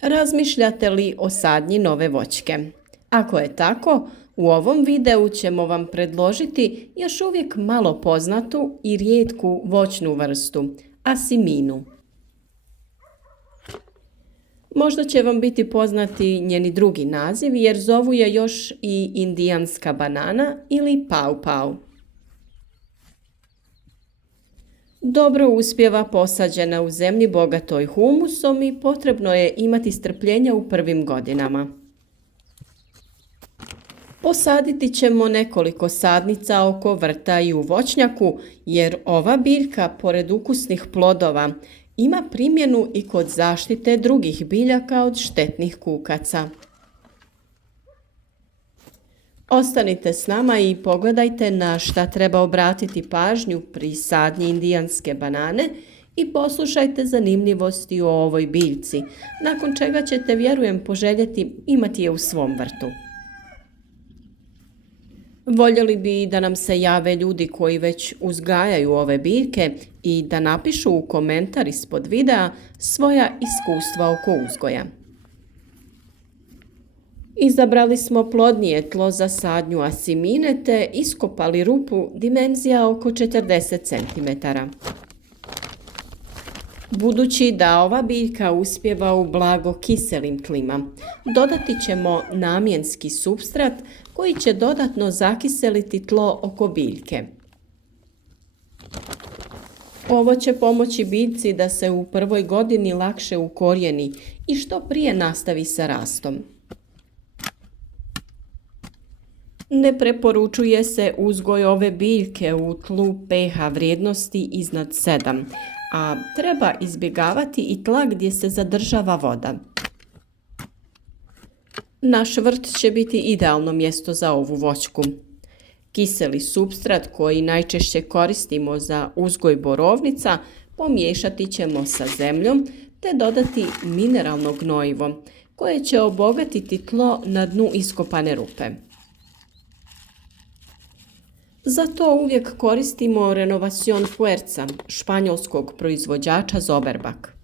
Razmišljate li o sadnji nove voćke? Ako je tako, u ovom videu ćemo vam predložiti još uvijek malo poznatu i rijetku voćnu vrstu, asiminu. Možda će vam biti poznati njeni drugi naziv jer zovu je još i indijanska banana ili pau pau. Dobro uspijeva posađena u zemlji bogatoj humusom i potrebno je imati strpljenja u prvim godinama. Posaditi ćemo nekoliko sadnica oko vrta i u voćnjaku jer ova biljka, pored ukusnih plodova, ima primjenu i kod zaštite drugih biljaka od štetnih kukaca. Ostanite s nama i pogledajte na šta treba obratiti pažnju pri sadnji indijanske banane i poslušajte zanimljivosti o ovoj biljci, nakon čega ćete, vjerujem, poželjeti imati je u svom vrtu. Voljeli bi da nam se jave ljudi koji već uzgajaju ove biljke i da napišu u komentar ispod videa svoja iskustva oko uzgoja. Izabrali smo plodnije tlo za sadnju asimine te iskopali rupu dimenzija oko 40 cm. Budući da ova biljka uspijeva u blago kiselim tlima, dodati ćemo namjenski supstrat koji će dodatno zakiseliti tlo oko biljke. Ovo će pomoći biljci da se u prvoj godini lakše ukorijeni i što prije nastavi sa rastom. Ne preporučuje se uzgoj ove biljke u tlu pH vrijednosti iznad 7, a treba izbjegavati i tla gdje se zadržava voda. Naš vrt će biti idealno mjesto za ovu voćku. Kiseli supstrat koji najčešće koristimo za uzgoj borovnica pomiješati ćemo sa zemljom te dodati mineralno gnojivo koje će obogatiti tlo na dnu iskopane rupe. Za to uvijek koristimo Renovación Fuerza, španjolskog proizvođača Zoberbak.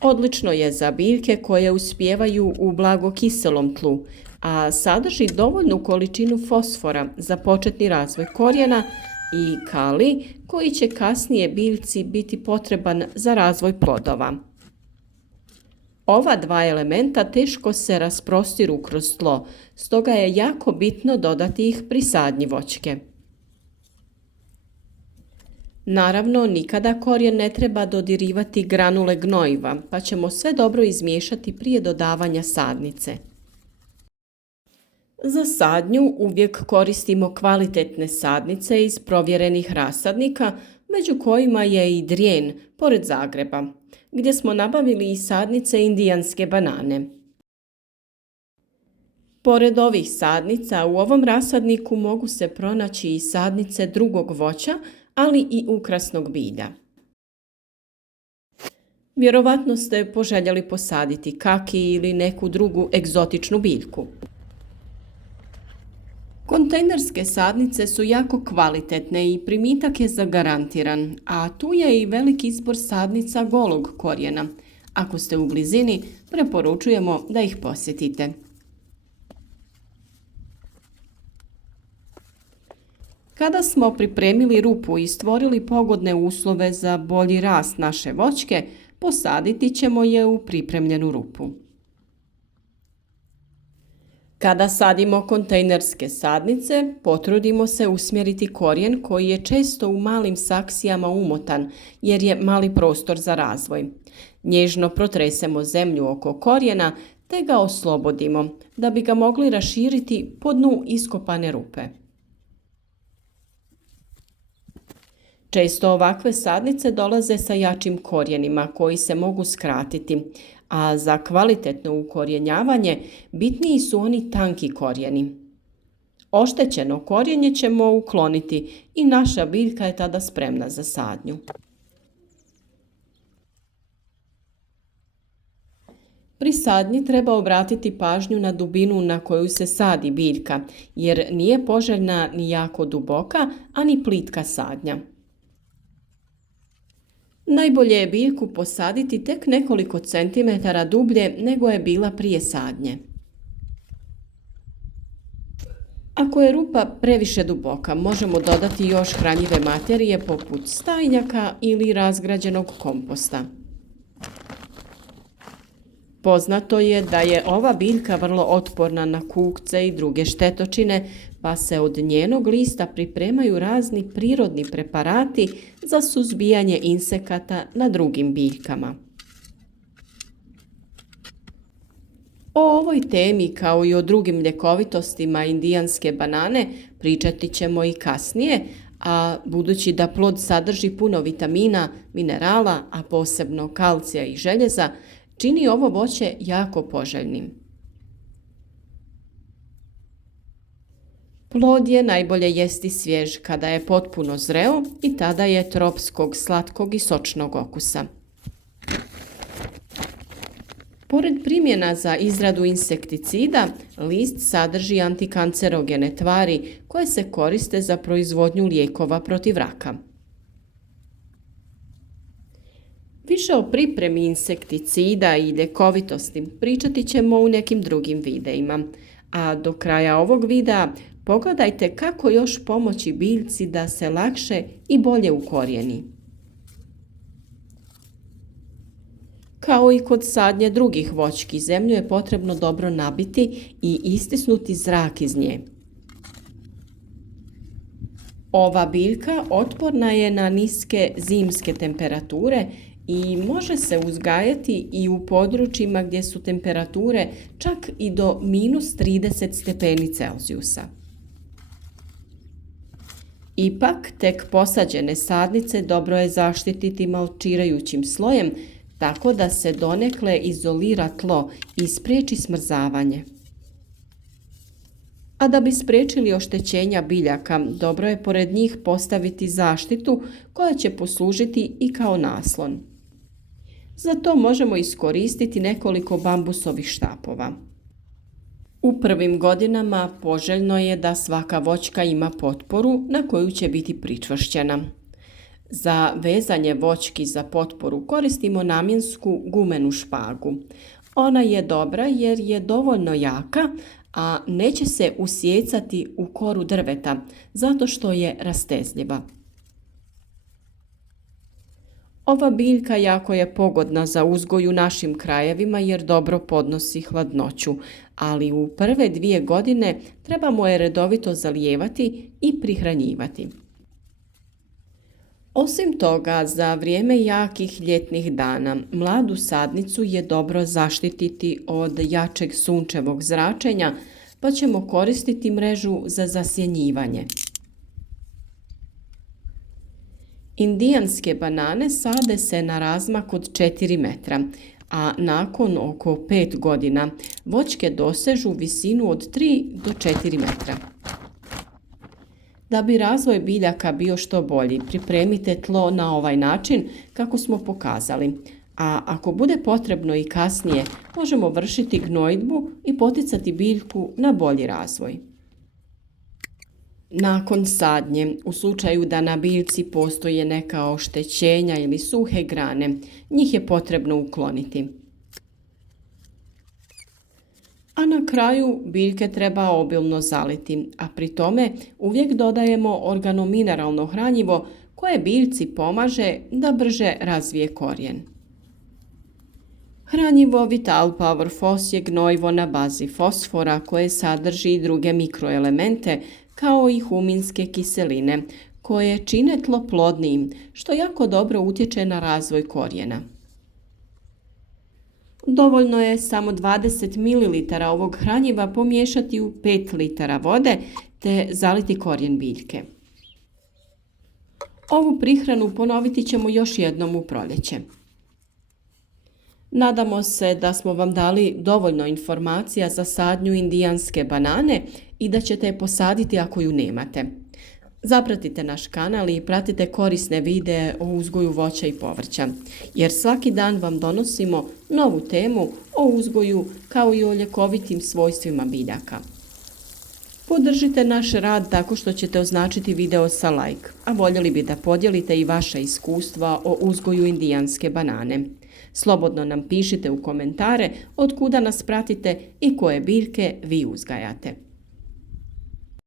Odlično je za biljke koje uspijevaju u blago kiselom tlu, a sadrži dovoljnu količinu fosfora za početni razvoj korijena i kalij koji će kasnije biljci biti potreban za razvoj plodova. Ova dva elementa teško se rasprostiru kroz tlo, stoga je jako bitno dodati ih pri sadnji voćke. Naravno, nikada korijen ne treba dodirivati granule gnojiva, pa ćemo sve dobro izmiješati prije dodavanja sadnice. Za sadnju uvijek koristimo kvalitetne sadnice iz provjerenih rasadnika, među kojima je i Drijen, pored Zagreba, gdje smo nabavili i sadnice indijanske banane. Pored ovih sadnica, u ovom rasadniku mogu se pronaći i sadnice drugog voća, ali i ukrasnog bilja. Vjerovatno ste poželjeli posaditi kaki ili neku drugu egzotičnu biljku. Kontejnerske sadnice su jako kvalitetne i primitak je zagarantiran, a tu je i veliki izbor sadnica golog korijena. Ako ste u blizini, preporučujemo da ih posjetite. Kada smo pripremili rupu i stvorili pogodne uslove za bolji rast naše voćke, posaditi ćemo je u pripremljenu rupu. Kada sadimo kontejnerske sadnice, potrudimo se usmjeriti korijen koji je često u malim saksijama umotan jer je mali prostor za razvoj. Nježno protresemo zemlju oko korijena te ga oslobodimo da bi ga mogli raširiti po dnu iskopane rupe. Često ovakve sadnice dolaze sa jačim korijenima koji se mogu skratiti, a za kvalitetno ukorjenjavanje bitniji su oni tanki korijeni. Oštećeno korijenje ćemo ukloniti i naša biljka je tada spremna za sadnju. Pri sadnji treba obratiti pažnju na dubinu na koju se sadi biljka, jer nije poželjna ni jako duboka, a ni plitka sadnja. Najbolje je biljku posaditi tek nekoliko centimetara dublje nego je bila prije sadnje. Ako je rupa previše duboka, možemo dodati još hranjive materije poput stajnjaka ili razgrađenog komposta. Poznato je da je ova biljka vrlo otporna na kukce i druge štetočine, pa se od njenog lista pripremaju razni prirodni preparati za suzbijanje insekata na drugim biljkama. O ovoj temi, kao i o drugim ljekovitostima indijanske banane, pričati ćemo i kasnije, a budući da plod sadrži puno vitamina, minerala, a posebno kalcija i željeza, čini ovo voće jako poželjnim. Plod je najbolje jesti svjež kada je potpuno zreo i tada je tropskog, slatkog i sočnog okusa. Pored primjena za izradu insekticida, list sadrži antikancerogene tvari koje se koriste za proizvodnju lijekova protiv raka. Više o pripremi insekticida i ljekovitosti pričati ćemo u nekim drugim videima, a do kraja ovog videa pogledajte kako još pomoći biljci da se lakše i bolje ukorijeni. Kao i kod sadnje drugih voćki, zemlju je potrebno dobro nabiti i istisnuti zrak iz nje. Ova biljka otporna je na niske zimske temperature i može se uzgajati i u područjima gdje su temperature čak i do -30 stepeni Celzijusa. Ipak, tek posađene sadnice dobro je zaštititi malčirajućim slojem, tako da se donekle izolira tlo i spriječi smrzavanje. A da bi spriječili oštećenja biljaka, dobro je pored njih postaviti zaštitu koja će poslužiti i kao naslon. Za to možemo iskoristiti nekoliko bambusovih štapova. U prvim godinama poželjno je da svaka voćka ima potporu na koju će biti pričvršćena. Za vezanje voćki za potporu koristimo namjensku gumenu špagu. Ona je dobra jer je dovoljno jaka, a neće se usijecati u koru drveta zato što je rastezljiva. Ova biljka jako je pogodna za uzgoj u našim krajevima jer dobro podnosi hladnoću, ali u prve 2 godine trebamo je redovito zalijevati i prihranjivati. Osim toga, za vrijeme jakih ljetnih dana mladu sadnicu je dobro zaštititi od jačeg sunčevog zračenja, pa ćemo koristiti mrežu za zasjenjivanje. Indijanske banane sade se na razmak od 4 metra, a nakon oko 5 godina voćke dosežu visinu od 3 do 4 metra. Da bi razvoj biljaka bio što bolji, pripremite tlo na ovaj način kako smo pokazali, a ako bude potrebno i kasnije, možemo vršiti gnojidbu i poticati biljku na bolji razvoj. Nakon sadnje, u slučaju da na biljci postoje neka oštećenja ili suhe grane, njih je potrebno ukloniti. A na kraju biljke treba obilno zaliti, a pri tome uvijek dodajemo organomineralno hranjivo koje biljci pomaže da brže razvije korijen. Hranjivo Vital Power Fos je gnojivo na bazi fosfora koje sadrži i druge mikroelemente kao i huminske kiseline koje čine tlo plodnijim, što jako dobro utječe na razvoj korijena. Dovoljno je samo 20 ml ovog hranjiva pomiješati u 5 litara vode te zaliti korijen biljke. Ovu prihranu ponoviti ćemo još jednom u proljeće. Nadamo se da smo vam dali dovoljno informacija za sadnju indijanske banane i da ćete je posaditi ako ju nemate. Zapratite naš kanal i pratite korisne videe o uzgoju voća i povrća, jer svaki dan vam donosimo novu temu o uzgoju kao i o ljekovitim svojstvima biljaka. Podržite naš rad tako što ćete označiti video sa like, a voljeli bi da podijelite i vaše iskustva o uzgoju indijanske banane. Slobodno nam pišite u komentare od kuda nas pratite i koje biljke vi uzgajate.